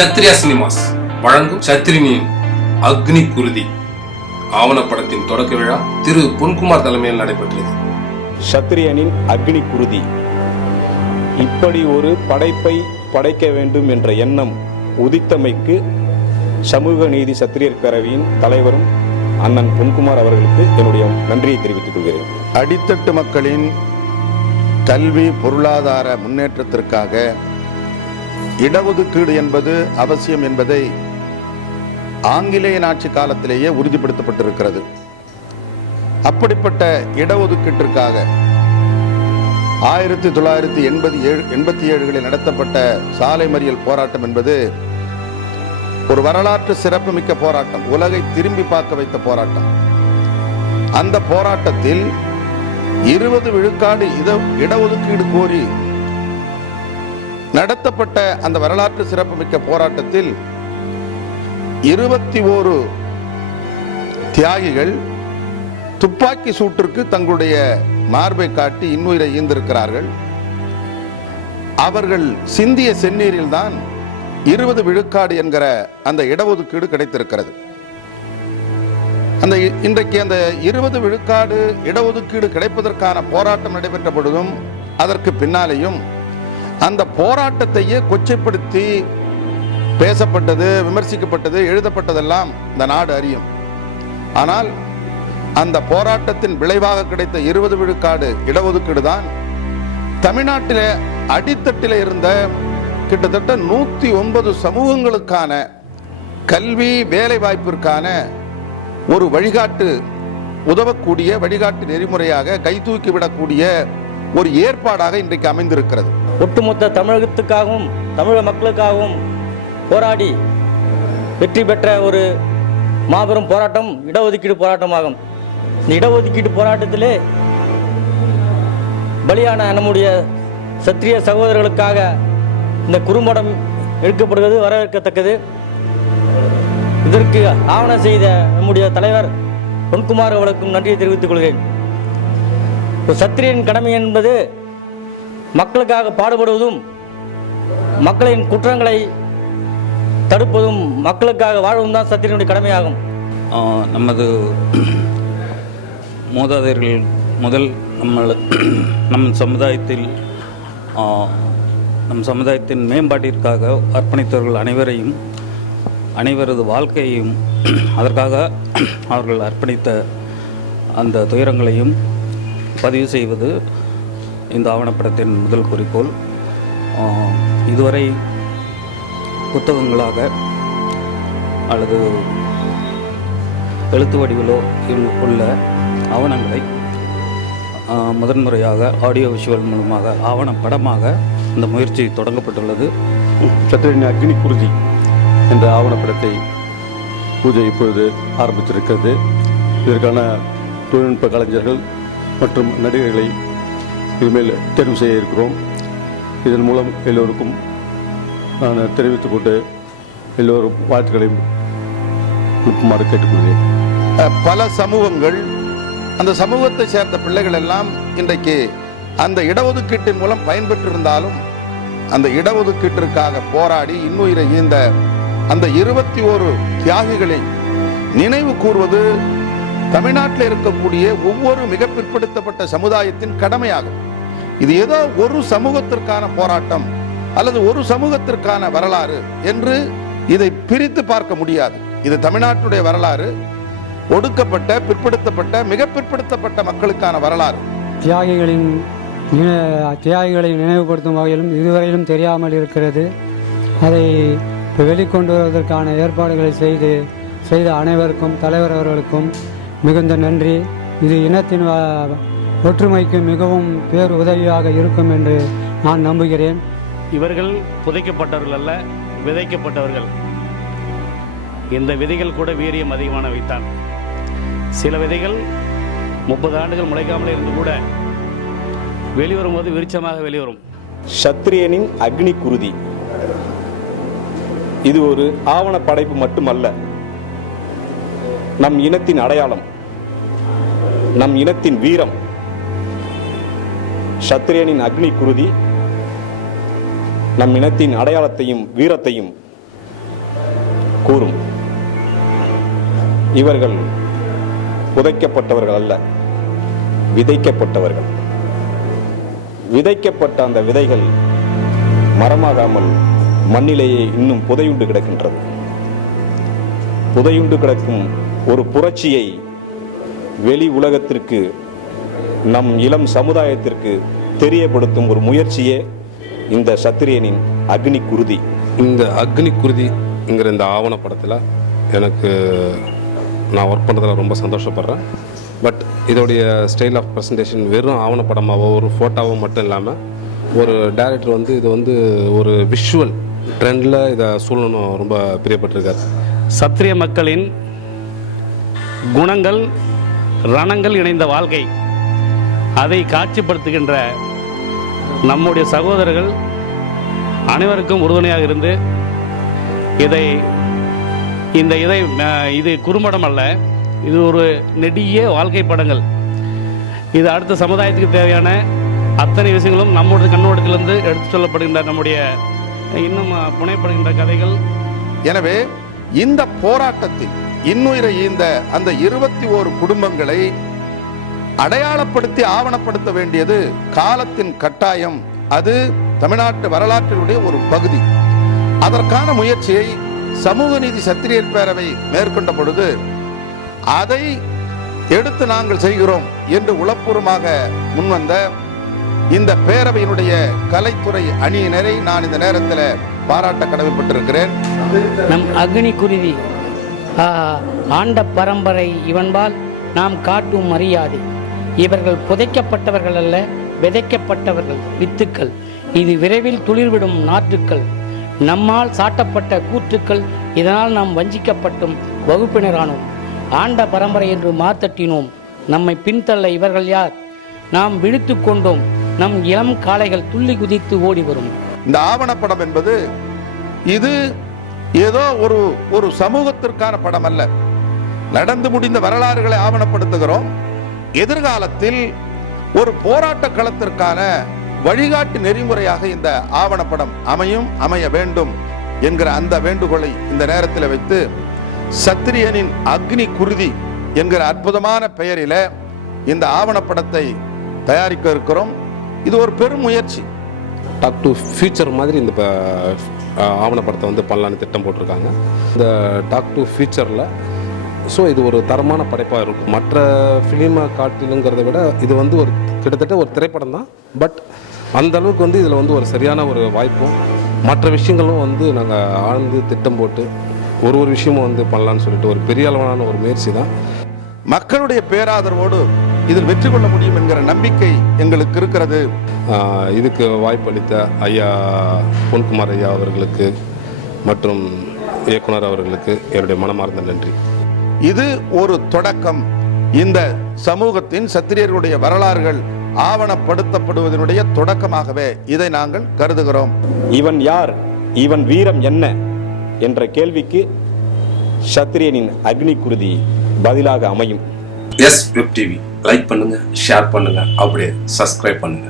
Kshatriya cinemas வழங்கும் சத்ரினியின் அக்னி குருதி. ஆவணப்படத்தின் தொடக்க விழா திரு பொன்குமார் தலைமையில் நடைபெற்றது. சத்திரியனின் அக்னி குருதி. இப்படி ஒரு படைப்பை படைக்க வேண்டும் என்ற எண்ணம் உதித்தமைக்கு சமூக நீதி சத்திரியர் பேரவையின் தலைவரும் அண்ணன் பொன்குமார் அவர்களுக்கு என்னுடைய நன்றியை தெரிவித்துக் கொள்கிறேன். அடித்தட்டு மக்களின் கல்வி பொருளாதார முன்னேற்றத்திற்காக இடஒதுக்கீடு என்பது அவசியம் என்பதை ஆங்கிலேய ஆட்சி காலத்திலேயே உறுதிப்படுத்தப்பட்டிருக்கிறது. அப்படிப்பட்ட இடஒதுக்கீட்டிற்காக ஆயிரத்தி தொள்ளாயிரத்தி எண்பது ஏழு எண்பத்தி ஏழுகளில் நடத்தப்பட்ட சாலை மறியல் போராட்டம் என்பது ஒரு வரலாற்று சிறப்புமிக்க போராட்டம் உலகை திரும்பி பார்க்க வைத்த போராட்டம். அந்த போராட்டத்தில் இருபது விழுக்காடு இட இடஒதுக்கீடு கோரி நடத்தப்பட்ட அந்த வரலாற்று சிறப்புமிக்க போராட்டத்தில் இருபத்தி ஓரு தியாகிகள் துப்பாக்கி சூட்டிற்கு தங்களுடைய மார்பை காட்டி இன்னுயிரை ஈந்திருக்கிறார்கள். அவர்கள் சிந்திய செந்நீரில் தான் இருபது விழுக்காடு என்கிற அந்த இடஒதுக்கீடு கிடைத்திருக்கிறது. அந்த இன்றைக்கு அந்த இருபது விழுக்காடு இடஒதுக்கீடு கிடைப்பதற்கான போராட்டம் நடைபெற்ற பொழுதும் அதற்கு பின்னாலேயும் அந்த போராட்டத்தையே கொச்சைப்படுத்தி பேசப்பட்டது விமர்சிக்கப்பட்டது எழுதப்பட்டதெல்லாம் இந்த நாடு அறியும். ஆனால் அந்த போராட்டத்தின் விளைவாக கிடைத்த இருபது விழுக்காடு இடஒதுக்கீடு தான் தமிழ்நாட்டில் அடித்தட்டில் இருந்த கிட்டத்தட்ட நூற்றி ஒன்பது சமூகங்களுக்கான கல்வி வேலை வாய்ப்பிற்கான ஒரு வழிகாட்டு உதவக்கூடிய வழிகாட்டு நெறிமுறையாக கைதூக்கி விடக்கூடிய ஒரு ஏற்பாடாக இன்றைக்கு அமைந்திருக்கிறது. ஒட்டுமொத்த தமிழகத்துக்காகவும் தமிழக மக்களுக்காகவும் போராடி வெற்றி பெற்ற ஒரு மாபெரும் போராட்டம் இடஒதுக்கீடு போராட்டமாகும். இந்த இடஒதுக்கீடு போராட்டத்திலே பலியான நம்முடைய சத்திரிய சகோதரர்களுக்காக இந்த குறும்படம் எடுக்கப்படுவது வரவேற்கத்தக்கது. இதற்கு ஆவணம் செய்த நம்முடைய தலைவர் பொன்குமார் அவர்களுக்கும் நன்றியை தெரிவித்துக் கொள்கிறேன். ஒரு சத்திரியன் கடமை என்பது மக்களுக்காக பாடுபடுவதும் மக்களின் குற்றங்களை தடுப்பதும் மக்களுக்காக வாழ்வதும் தான் சத்திரியனுடைய கடமையாகும் நமது மூதாதையர்கள் முதல் நம்ம நம் சமுதாயத்தில் நம் சமுதாயத்தின் மேம்பாட்டிற்காக அர்ப்பணித்தவர்கள் அனைவரையும் அனைவரது வாழ்க்கையையும் அதற்காக அவர்கள் அர்ப்பணித்த அந்த துயரங்களையும் பதிவு செய்வது இந்த ஆவணப்படத்தின் முதல் குறிக்கோள் இதுவரை புத்தகங்களாக அல்லது எழுத்து வடிவிலோ உள்ள ஆவணங்களை முதன்முறையாக ஆடியோ விஷுவல் மூலமாக ஆவணப்படமாக இந்த முயற்சி தொடங்கப்பட்டுள்ளது. சத்திரன் அக்னி குருதி என்ற ஆவணப்படத்தை பூஜை இப்பொழுது ஆரம்பித்திருக்கிறது. இதற்கான தொழில்நுட்ப கலைஞர்கள் மற்றும் நடிகர்களை இனிமேல் தெரிவு செய்ய இருக்கிறோம். இதன் மூலம் எல்லோருக்கும் நான் தெரிவித்துக் கொண்டு எல்லோரும் வாழ்த்துக்களையும் கொடுக்குமாறு கேட்டுக்கொள்கிறேன். பல சமூகங்கள் அந்த சமூகத்தை சேர்ந்த பிள்ளைகள் எல்லாம் இன்றைக்கு அந்த இடஒதுக்கீட்டின் மூலம் பயன்பெற்றிருந்தாலும் அந்த இடஒதுக்கீட்டிற்காக போராடி இன்னுயிரை ஈந்த அந்த இருபத்தி ஒரு தியாகிகளை நினைவு கூறுவது தமிழ்நாட்டில் இருக்கக்கூடிய ஒவ்வொரு மிக பிற்படுத்தப்பட்ட சமுதாயத்தின் கடமையாகும். இது ஏதோ ஒரு சமூகத்திற்கான போராட்டம் அல்லது ஒரு சமூகத்திற்கான வரலாறு என்று இதை பிரித்து பார்க்க முடியாது. இது தமிழ்நாட்டுடைய வரலாறு. ஒடுக்கப்பட்ட பிற்படுத்தப்பட்ட மிக பிற்படுத்தப்பட்ட மக்களுக்கான வரலாறு. தியாகிகளின் தியாகிகளை நினைவுபடுத்தும் வகையிலும் இதுவரையிலும் தெரியாமல் இருக்கிறது. அதை வெளிக்கொண்டு வருவதற்கான ஏற்பாடுகளை செய்து செய்த அனைவருக்கும் தலைவர் அவர்களுக்கும் மிகுந்த நன்றி. இது இனத்தின் ஒற்றுமைக்கு மிகவும் பேர் உதவியாக இருக்கும் என்று நான் நம்புகிறேன். இவர்கள் புதைக்கப்பட்டவர்கள் அல்ல விதைக்கப்பட்டவர்கள். இந்த விதைகள் கூட வீரியம் அதிகமானவைத்தான் சில விதைகள் முப்பது ஆண்டுகள் முளைக்காமலே இருந்து கூட வெளிவரும் போது விருட்சமாக வெளிவரும். சத்திரியனின் அக்னி குருதி. இது ஒரு ஆவண படைப்பு மட்டுமல்ல. நம் இனத்தின் அடையாளம் நம் இனத்தின் வீரம் சத்திரியனின் அக்னி குருதி நம் இனத்தின் அடையாளத்தையும் வீரத்தையும் கூறும். இவர்கள் புதைக்கப்பட்டவர்கள் அல்ல விதைக்கப்பட்டவர்கள். விதைக்கப்பட்ட அந்த விதைகள் மரமாகாமல் மண்ணிலேயே இன்னும் புதையுண்டு கிடக்கின்றது. புதையுண்டு கிடக்கும் ஒரு புரட்சியை வெளி உலகத்திற்கு நம் இளம் சமுதாயத்திற்கு தெரியப்படுத்தும் ஒரு முயற்சியே இந்த சத்திரியனின் அக்னி குருதி இந்த அக்னி குருதிங்கிற இந்த ஆவணப்படத்தில் எனக்கு நான் ஒர்க் பண்ணுறதுல ரொம்ப சந்தோஷப்படுறேன். பட் இதோடைய ஸ்டைல் ஆஃப் ப்ரெசன்டேஷன் வெறும் ஆவணப்படமாவோ ஒரு ஃபோட்டோவோ மட்டும் இல்லாமல் ஒரு டைரக்டர் வந்து இது வந்து ஒரு விஷுவல் ட்ரெண்டில் இதை சூழணும் ரொம்ப பிரியப்பட்டிருக்காரு. சத்திரிய மக்களின் குணங்கள் ரணங்கள் இணைந்த வாழ்க்கை. அதை காட்சிப்படுத்துகின்ற நம்முடைய சகோதரர்கள் அனைவருக்கும் உறுதுணையாக இருந்து இதை இந்த இதை இது குறும்படம் அல்ல. இது ஒரு நெடிய வாழ்க்கை படங்கள். இது அடுத்த சமுதாயத்துக்கு தேவையான அத்தனை விஷயங்களும் நம்முடைய கண்ணோட்டத்திலிருந்து எடுத்து சொல்லப்படுகின்ற நம்முடைய இன்னும் புனைப்படுகின்ற கதைகள். எனவே இந்த போராட்டத்தில் இன்னுயிரை ஈந்த அந்த இருபத்தி ஓரு குடும்பங்களை அடையாளப்படுத்தி ஆவணப்படுத்த வேண்டியது காலத்தின் கட்டாயம். அது தமிழ்நாட்டு வரலாற்றினுடைய ஒரு பகுதி. அதற்கான முயற்சியை சமூக நீதி சத்திரியர் பேரவை மேற்கொண்ட பொழுது அதை எடுத்து நாங்கள் செய்கிறோம் என்று உளப்பூர்வமாக முன்வந்த இந்த பேரவையினுடைய கலைத்துறை அணியினரை நான் இந்த நேரத்தில் பாராட்ட கடமைப்பட்டிருக்கிறேன். நம் அக்னி குருவி ஆண்ட பரம்பரை இவன்பால் நாம் காட்டும் மரியாதை. இவர்கள் புதைக்கப்பட்டவர்கள் அல்ல விதைக்கப்பட்டவர்கள் வித்துக்கள். இது விரைவில் துளிர்விடும் நாற்றுக்கள். நம்மால் சாட்டப்பட்ட கூற்றுக்கள் இதனால் நாம் வஞ்சிக்கப்பட்டும் வகுப்பினரானோம். ஆண்ட பரம்பரை என்று மாத்தட்டினோம் நம்மை பின்தள்ள இவர்கள் யார்? நாம் விழித்து கொண்டோம். நம் இளம் காளைகள் துள்ளி குதித்து ஓடி வரும். இந்த ஆவணப்படம் என்பது இது ஏதோ ஒரு ஒரு சமூகத்திற்கான படம் அல்ல நடந்து முடிந்த வரலாறுகளை ஆவணப்படுத்துகிறோம். எதிர்காலத்தில் ஒரு போராட்ட களத்திற்கான வழிகாட்டு நெறிமுறையாக இந்த ஆவணப்படம் அமையும் அமைய வேண்டும் என்கிற அந்த வேண்டுகோளை இந்த நேரத்தில் வைத்து சத்திரியனின் அக்னி குருதி என்கிற அற்புதமான பெயரில இந்த ஆவணப்படத்தை தயாரிக்க இருக்கிறோம். இது ஒரு பெரும் முயற்சி. டாக் டு ஃபியூச்சர் மாதிரி இந்த ப- ஆவணப்படத்தை வந்து பண்ணலான்னு திட்டம் போட்டிருக்காங்க. இந்த டாக் டு ஃபியூச்சரில் ஸோ இது ஒரு தரமான படைப்பாக இருக்கும். மற்ற ஃபிலிமை காட்டிலுங்கிறத விட இது வந்து ஒரு கிட்டத்தட்ட ஒரு திரைப்படம் தான். பட் அந்த அளவுக்கு வந்து இதில் வந்து ஒரு சரியான ஒரு வாய்ப்பும் மற்ற விஷயங்களும் வந்து நாங்கள் ஆழ்ந்து திட்டம் போட்டு ஒரு ஒரு விஷயமும் வந்து பண்ணலான்னு சொல்லிட்டு ஒரு பெரிய அளவான ஒரு முயற்சி தான். மக்களுடைய பேராதரவோடு இதில் வெற்றி கொள்ள முடியும் என்கிற நம்பிக்கை எங்களுக்கு இருக்கிறது. இதுக்கு வாய்ப்பளித்த ஐயா பொன்குமார் ஐயா அவர்களுக்கு மற்றும் இயக்குனர் அவர்களுக்கு என்னுடைய மனமார்ந்த நன்றி. இது ஒரு தொடக்கம். இந்த சமூகத்தின் சத்திரியர்களுடைய வரலாறுகள் ஆவணப்படுத்தப்படுவதனுடைய தொடக்கமாகவே இதை நாங்கள் கருதுகிறோம். இவன் யார்? இவன் வீரம் என்ன? என்ற கேள்விக்கு சத்திரியனின் அக்னி குருதி பதிலாக அமையும். எஸ் வெப் டிவி லைக் பண்ணுங்க ஷேர் பண்ணுங்க அப்படியே சப்ஸ்கிரைப் பண்ணுங்க.